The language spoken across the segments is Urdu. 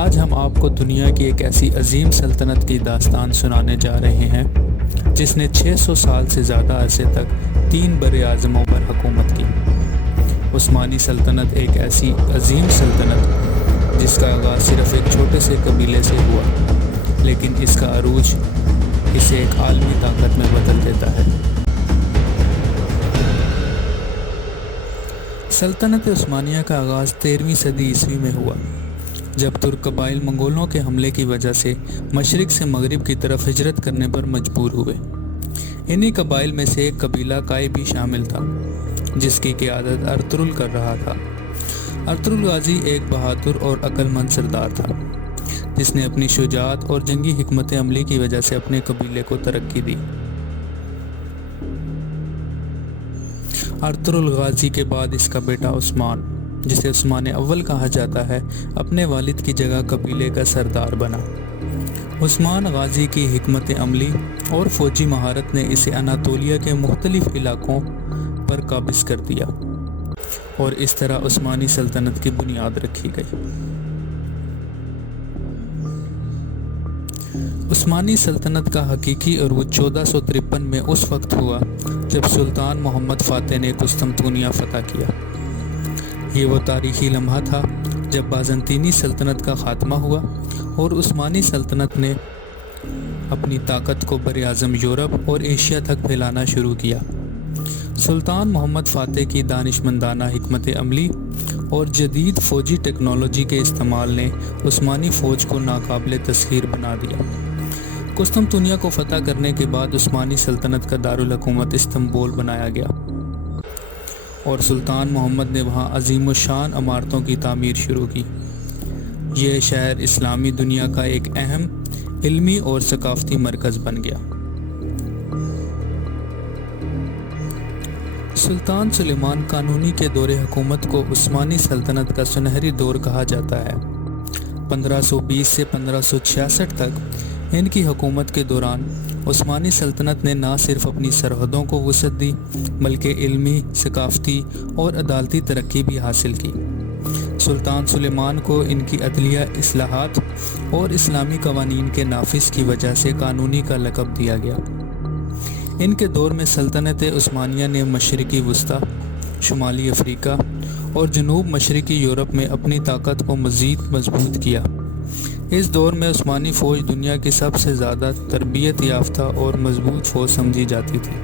آج ہم آپ کو دنیا کی ایک ایسی عظیم سلطنت کی داستان سنانے جا رہے ہیں جس نے 600 سال سے زیادہ عرصے تک 3 براعظموں پر حکومت کی۔ عثمانی سلطنت ایک ایسی عظیم سلطنت جس کا آغاز صرف ایک چھوٹے سے قبیلے سے ہوا، لیکن اس کا عروج اسے ایک عالمی طاقت میں بدل دیتا ہے۔ سلطنت عثمانیہ کا آغاز 13ویں صدی عیسوی میں ہوا، جب ترک قبائل منگولوں کے حملے کی وجہ سے مشرق سے مغرب کی طرف ہجرت کرنے پر مجبور ہوئے۔ انہی قبائل میں سے ایک قبیلہ کائی بھی شامل تھا، جس کی قیادت ارطغرل کر رہا تھا۔ ارطغرل غازی ایک بہادر اور عقل مند سردار تھا، جس نے اپنی شجاعت اور جنگی حکمت عملی کی وجہ سے اپنے قبیلے کو ترقی دی۔ ارطغرل غازی کے بعد اس کا بیٹا عثمان، جسے عثمان اول کہا جاتا ہے، اپنے والد کی جگہ قبیلے کا سردار بنا۔ عثمان غازی کی حکمت عملی اور فوجی مہارت نے اسے اناطولیہ کے مختلف علاقوں پر قابض کر دیا، اور اس طرح عثمانی سلطنت کی بنیاد رکھی گئی۔ عثمانی سلطنت کا حقیقی عروج 1453 میں اس وقت ہوا جب سلطان محمد فاتح نے قسطنطنیہ فتح کیا۔ یہ وہ تاریخی لمحہ تھا جب بازنطینی سلطنت کا خاتمہ ہوا اور عثمانی سلطنت نے اپنی طاقت کو براعظم یورپ اور ایشیا تک پھیلانا شروع کیا۔ سلطان محمد فاتح کی دانشمندانہ حکمت عملی اور جدید فوجی ٹیکنالوجی کے استعمال نے عثمانی فوج کو ناقابل تسخیر بنا دیا۔ قسطنطنیہ کو فتح کرنے کے بعد عثمانی سلطنت کا دارالحکومت استنبول بنایا گیا، اور سلطان محمد نے وہاں عظیم الشان عمارتوں کی تعمیر شروع کی۔ یہ شہر اسلامی دنیا کا ایک اہم علمی اور ثقافتی مرکز بن گیا۔ سلطان سلیمان قانونی کے دور حکومت کو عثمانی سلطنت کا سنہری دور کہا جاتا ہے۔ 1520 سے 1566 تک ان کی حکومت کے دوران عثمانی سلطنت نے نہ صرف اپنی سرحدوں کو وسعت دی، بلکہ علمی، ثقافتی اور عدالتی ترقی بھی حاصل کی۔ سلطان سلیمان کو ان کی عدلیہ اصلاحات اور اسلامی قوانین کے نافذ کی وجہ سے قانونی کا لقب دیا گیا۔ ان کے دور میں سلطنت عثمانیہ نے مشرقی وسطی، شمالی افریقہ اور جنوب مشرقی یورپ میں اپنی طاقت کو مزید مضبوط کیا۔ اس دور میں عثمانی فوج دنیا کی سب سے زیادہ تربیت یافتہ اور مضبوط فوج سمجھی جاتی تھی۔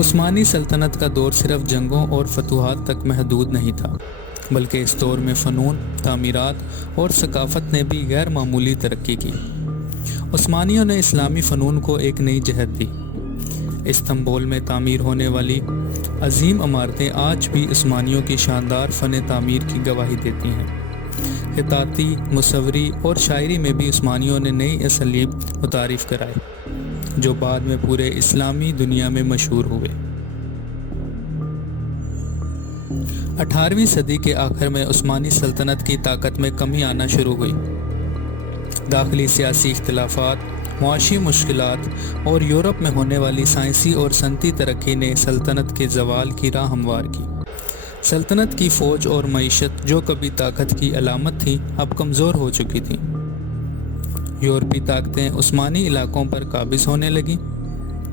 عثمانی سلطنت کا دور صرف جنگوں اور فتوحات تک محدود نہیں تھا، بلکہ اس دور میں فنون، تعمیرات اور ثقافت نے بھی غیر معمولی ترقی کی۔ عثمانیوں نے اسلامی فنون کو ایک نئی جہت دی۔ استنبول میں تعمیر ہونے والی عظیم عمارتیں آج بھی عثمانیوں کی شاندار فن تعمیر کی گواہی دیتی ہیں۔ خطاطی، مصوری اور شاعری میں بھی عثمانیوں نے نئی اسالیب متعارف کرائے، جو بعد میں پورے اسلامی دنیا میں مشہور ہوئے۔ 18ویں صدی کے آخر میں عثمانی سلطنت کی طاقت میں کمی آنا شروع ہوئی۔ داخلی سیاسی اختلافات، معاشی مشکلات اور یورپ میں ہونے والی سائنسی اور صنعتی ترقی نے سلطنت کے زوال کی راہ ہموار کی۔ سلطنت کی فوج اور معیشت، جو کبھی طاقت کی علامت تھی، اب کمزور ہو چکی تھیں۔ یورپی طاقتیں عثمانی علاقوں پر قابض ہونے لگیں،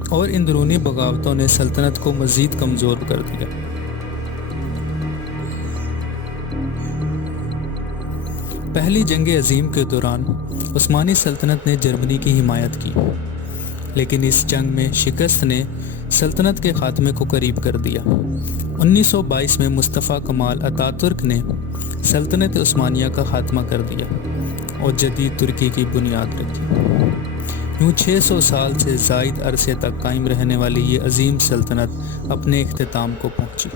اور اندرونی بغاوتوں نے سلطنت کو مزید کمزور کر دیا۔ پہلی جنگ عظیم کے دوران عثمانی سلطنت نے جرمنی کی حمایت کی، لیکن اس جنگ میں شکست نے سلطنت کے خاتمے کو قریب کر دیا۔ 1922 میں مصطفیٰ کمال اتاترک نے سلطنت عثمانیہ کا خاتمہ کر دیا اور جدید ترکی کی بنیاد رکھی۔ یوں 600 سال سے زائد عرصے تک قائم رہنے والی یہ عظیم سلطنت اپنے اختتام کو پہنچی۔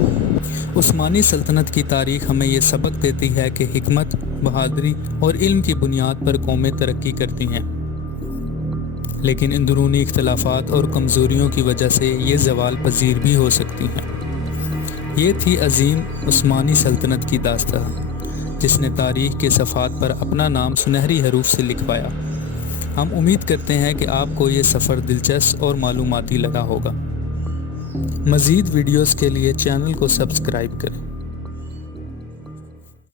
عثمانی سلطنت کی تاریخ ہمیں یہ سبق دیتی ہے کہ حکمت، بہادری اور علم کی بنیاد پر قومیں ترقی کرتی ہیں، لیکن اندرونی اختلافات اور کمزوریوں کی وجہ سے یہ زوال پذیر بھی ہو سکتی ہیں۔ یہ تھی عظیم عثمانی سلطنت کی داستان، جس نے تاریخ کے صفحات پر اپنا نام سنہری حروف سے لکھوایا۔ ہم امید کرتے ہیں کہ آپ کو یہ سفر دلچسپ اور معلوماتی لگا ہوگا۔ مزید ویڈیوز کے لیے چینل کو سبسکرائب کریں۔